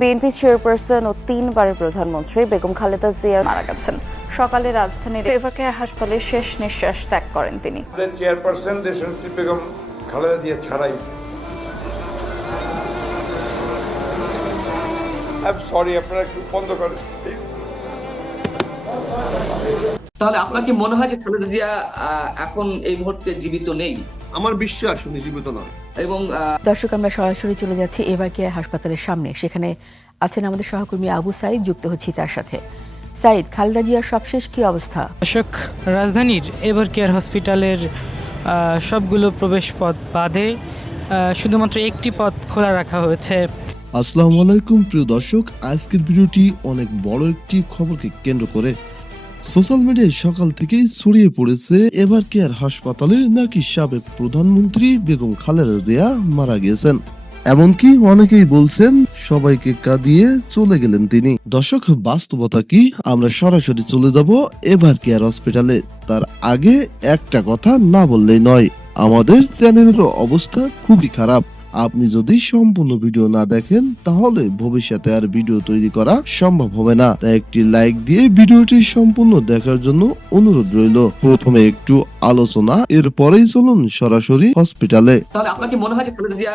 BNP chairperson ও তিনবারের প্রধানমন্ত্রী বেগম খালেদা জিয়া মারা গেছেন। সকালে রাজধানীর এভারকে হাসপাতালে শেষ নিঃশ্বাস ত্যাগ করেন তিনি। চেয়ারপারসন দেশনেত্রী বেগম খালেদা জিয়া ছাড়াই। সরি আপনারা একটু বন্ধ করেন তাহলে আপনার কি মনে হয় যে খালেদা জিয়া আহ, এখন এই মুহূর্তে জীবিত নেই? আমার বিশ্বাস উনি জীবিত নয়। এবং দর্শক আমরা সরাসরি চলে যাচ্ছি এভার কেয়ার হাসপাতালের সামনে। সেখানে আছেন আমাদের সহকর্মী আবু সাইদ যুক্ত হচ্ছি তার সাথে। সাইদ খালেদা জিয়ার সবশেষ কি অবস্থা? দর্শক রাজধানীর এভার কেয়ার হসপিটালের আহ, সবগুলো প্রবেশ পথ বাদে শুধুমাত্র একটি পথ খোলা রাখা হয়েছে। আসসালামু আলাইকুম প্রিয় দর্শক। আজকের ভিডিওটি অনেক বড় একটি খবরকে কেন্দ্র করে সোশ্যাল মিডিয়ায় সকাল থেকেই ছড়িয়ে পড়েছে এবার কেয়ার হাসপাতালে নাকি সাবেক প্রধানমন্ত্রী বেগম খালেদা জিয়া মারা গিয়েছেন। এমনকি অনেকেই বলছেন সবাইকে কাঁদিয়ে চলে গেলেন তিনি। দর্শক, বাস্তবতা কি? আমরা সরাসরি চলে যাব এভার কেয়ার হসপিটালে। তার আগে একটা কথা না বললেই নয়, আমাদের চ্যানেলের অবস্থা খুবই খারাপ। আপনি যদি সম্পূর্ণ ভিডিও না দেখেন তাহলে ভবিষ্যতে আর ভিডিও তৈরি করা সম্ভব হবে না। তাই একটি লাইক দিয়ে ভিডিওটি সম্পূর্ণ দেখার জন্য অনুরোধ রইল। প্রথমে একটু আলোচনা এরপরেই চলুন সরাসরি হসপিটালে। তাহলে আপনার কি মনে হয় যে খালেদা জিয়া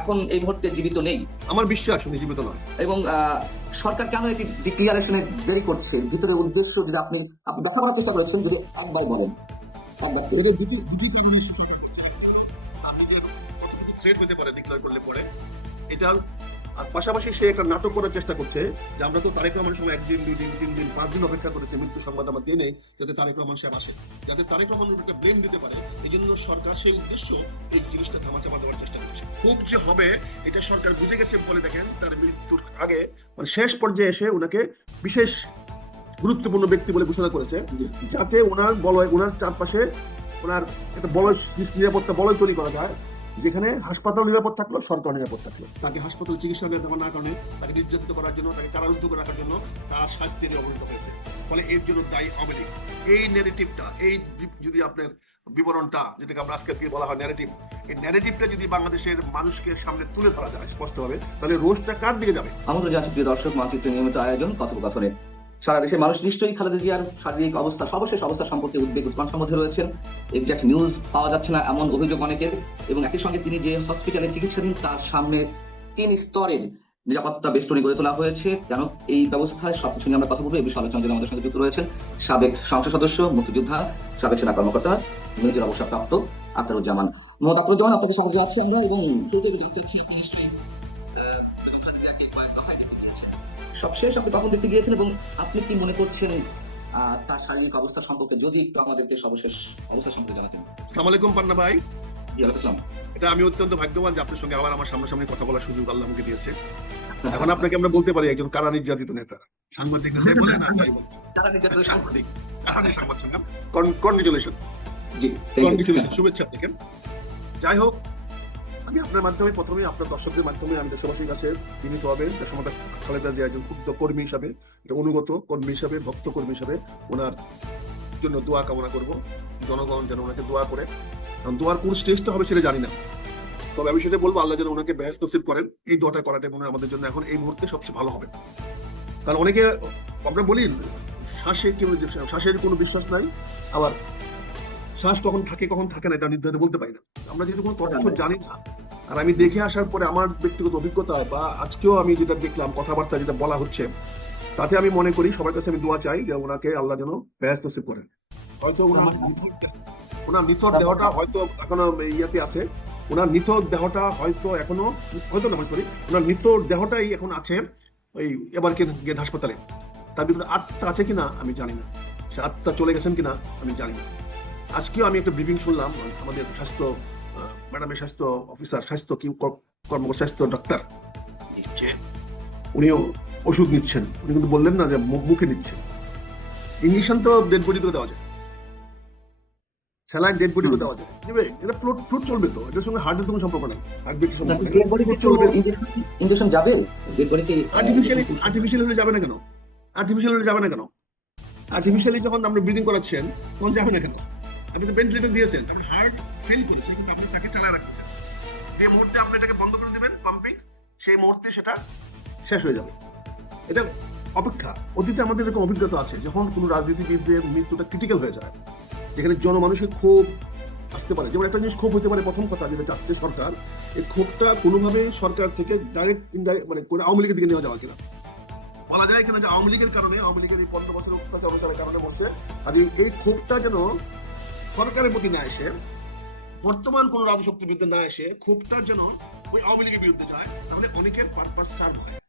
এখন এই মুহূর্তে জীবিত নেই? আমার বিশ্বাস উনি জীবিত নয় এবং সরকার কেন এটি ডিক্লিয়ারেশনে দেরি করছে? ভিতরের উদ্দেশ্য যদি আপনি আপনি ব্যাখ্যা করার চেষ্টা করেছেন যদি একবার বলেন। একবার এদের দুটি দুটি কারণে থ্রেট হতে পারে ডিক্লেয়ার করলে পরে। এটা আর পাশাপাশি সে একটা নাটক করার চেষ্টা করছে যে আমরা তো তারেক রহমানের সময় একদিন দুই দিন তিন দিন পাঁচ দিন অপেক্ষা করেছে মৃত্যু সংবাদ আমার দিয়ে নেই যাতে তারেক রহমান সাহেব আসে। যাতে তারেক রহমানের উপর ব্লেম দিতে পারে এই জন্য সরকার সেই উদ্দেশ্য এই জিনিসটা ধামাচাপা দেওয়ার চেষ্টা করছে। খুব যে হবে এটা সরকার বুঝে গেছে বলে দেখেন তার মৃত্যুর আগে মানে শেষ পর্যায়ে এসে ওনাকে বিশেষ গুরুত্বপূর্ণ ব্যক্তি বলে ঘোষণা করেছে যাতে ওনার বলয় ওনার চারপাশে ওনার একটা বলয় নিরাপত্তা বলয় তৈরি করা যায়। যেখানে হাসপাতাল নিরাপদ থাকল সরকার নিরাপদ থাকল। তাকে হাসপাতালে চিকিৎসা দেওয়া না কারণে তাকে নির্যাতিত করার জন্য তাকে কারারুদ্ধ করে রাখার জন্য তার শাস্তির অবনীত হয়েছে। ফলে এর জন্য দায়ী আওয়ামী লীগ। এই ন্যারেটিভটা এই যদি আপনার বিবরণটা যেটাকে আমরা আজকে বলা হয় ন্যারেটিভ এই ন্যারেটিভটা যদি বাংলাদেশের মানুষকে সামনে তুলে ধরা যায় স্পষ্টভাবে তাহলে রোজটা কার দিকে যাবে? আমাদের প্রিয় দর্শক মানচিত্র নিয়মিত আয়োজন কথোপকথনে। সারা দেশের মানুষ নিশ্চয়ই খালেদা জিয়ার শারীরিক অবস্থা, সর্বশেষ অবস্থা সম্পর্কে উদ্বেগ উৎকণ্ঠার মধ্যে রয়েছেন। এক্সাক্ট নিউজ পাওয়া যাচ্ছে না এমন অভিযোগ অনেকের এবং একই সঙ্গে তিনি যে হসপিটালে চিকিৎসাধীন, তার সামনে তিন স্তরের নিরাপত্তা বেষ্টনী গড়ে তোলা হয়েছে। কেন এই ব্যবস্থায় সবকিছু নিয়ে আমরা কথা বলব, এই বিষয়ে আলোচনার জন্য আমাদের সঙ্গে যুক্ত রয়েছেন সাবেক সংসদ সদস্য, মুক্তিযোদ্ধা, সাবেক সেনা কর্মকর্তা মেজর অবসরপ্রাপ্ত আখতারুজ্জামান মোহাম্মদ আখতারুজ্জামান, আপনাকে স্বাগত জানাচ্ছি আমরা এবং শুরুতে জানতে নিশ্চয়ই সবশেষ আপনি কখন দেখতে গিয়েছেন এবং আপনি কি মনে করছেন তার শারীরিক অবস্থা সম্পর্কে যদি একটু আমাদেরকে সর্বশেষ অবস্থা সম্পর্কে জানাতেন? সালাম আলাইকুম পান্না ভাই। আসসালাম। এটা আমি অত্যন্ত ভাগ্যবান যে আপনার সঙ্গে আবার আমার সামনাসামনি কথা বলার সুযোগ আল্লাহ আমাকে দিয়েছে। এখন আপনাকে আমরা বলতে পারি একজন কারা নির্যাতিত নেতা? সাংবাদিক নেতা বলে না বলতে। নির্যাতিত সাংবাদিক। কারা নিয়ে সংবাদ শুনলাম? কনগ্রেচুলেশন জি কনগ্রেচুলেশন শুভেচ্ছা আপনাকে। যাই হোক আমি আপনার মাধ্যমে প্রথমে আপনার দর্শকদের মাধ্যমে আমি দেশবাসীর কাছে বিনীত হবেন দেশমাতা খালেদা জিয়া একজন ক্ষুদ্র কর্মী হিসাবে একটা অনুগত কর্মী হিসাবে ভক্ত কর্মী হিসাবে ওনার জন্য দোয়া কামনা করব। জনগণ যেন ওনাকে দোয়া করে। কারণ দোয়ার কোন স্টেজটা হবে সেটা জানি না। তবে আমি সেটা বলব আল্লাহ যেন ওনাকে নসিব করেন। এই দোয়াটা করাটা মনে আমাদের জন্য এখন এই মুহূর্তে সবচেয়ে ভালো হবে। কারণ অনেকে আমরা বলি শ্বাসে কি শ্বাসের কোনো বিশ্বাস নাই আবার শ্বাস কখন থাকে কখন থাকে না এটা নির্ধারিত বলতে পারি না। আমরা যেহেতু কোনো তথ্য জানি না আর আমি দেখে আসার পরে আমার ব্যক্তিগত অভিজ্ঞতা বা আজকেও আমি যেটা দেখলাম কথাবার্তা যেটা বলা হচ্ছে তাতে আমি মনে করি সবার কাছে আমি দোয়া চাই যে ওনাকে আল্লাহ যেন ব্যাস নসিব করেন। হয়তো ওনার নিথর ওনার নিথর দেহটা হয়তো এখনও ইয়াতে আছে। ওনার নিথর দেহটা হয়তো এখনও হয়তো না সরি ওনার নিথর দেহটাই এখন আছে ওই এবার গেট হাসপাতালে। তার ভিতরে আত্মা আছে কিনা আমি জানি না। সে আত্মা চলে গেছেন কিনা আমি জানি না। আজকেও আমি একটা ব্রিফিং শুনলাম আমাদের স্বাস্থ্য ম্যাডামের স্বাস্থ্য অফিসার স্বাস্থ্য কি কর- কর্মকর্তা স্বাস্থ্য ডাক্তার? নিচ্ছে। উনিও ওষুধ নিচ্ছেন। উনি কিন্তু বললেন না যে মুখ- মুখে নিচ্ছেন। ইঞ্জেকশন তো ডেড বডিতে দেওয়া যায়। স্যালাইন ডেড বডিতে দেওয়া যায়। এটা ফ্লুট ফ্লুট চলবে তো। এটার সঙ্গে হার্টের কোনো সম্পর্ক নাই। হার্ট সম্পর্ক চলবে। injection যাবে? আর্টিফিশিয়ালি আর্টিফিশিয়ালি হলে যাবে না কেন? আর্টিফিশিয়াল হলে যাবে না কেন? আর্টিফিশিয়ালি যখন আপনি ব্রিদিং করাচ্ছেন তখন যাবে না কেন? আপনি তো ভেন্টিলেটর দিয়েছেন। হার্ট ফেল করেছে কিন্তু আপনি তাকে চালায় রাখতেছেন। যে মুহূর্তে আপনি এটাকে বন্ধ করে দিবেন পাম্পিং সেই মুহূর্তে সেটা শেষ হয়ে যাবে। এটা অপেক্ষা। অতীতে আমাদের এরকম অভিজ্ঞতা আছে, যখন কোনো রাজনীতিবিদদের মৃত্যুটা ক্রিটিক্যাল হয়ে যায়, যেখানে জনমানুষের ক্ষোভ আসতে পারে। যেমন একটা জিনিস ক্ষোভ হতে পারে, প্রথম কথা যেটা চাচ্ছে সরকার এই ক্ষোভটা কোনোভাবে সরকার থেকে ডাইরেক্ট ইনডাইরেক্ট মানে কোনো আওয়ামী লীগের দিকে নেওয়া যাওয়া কিনা। বলা যায় কিনা যে আওয়ামী লীগের কারণে, আওয়ামী লীগের এই পনেরো বছর অত্যাচার কারণে বসে। আজ এই ক্ষোভটা যেন সরকারের প্রতি না এসে বর্তমান কোন রাজশক্তির বিরুদ্ধে না এসে ক্ষোভটা যেন ওই আওয়ামী লীগের বিরুদ্ধে যায়, তাহলে অনেকের পারপাস সার্ভ হয়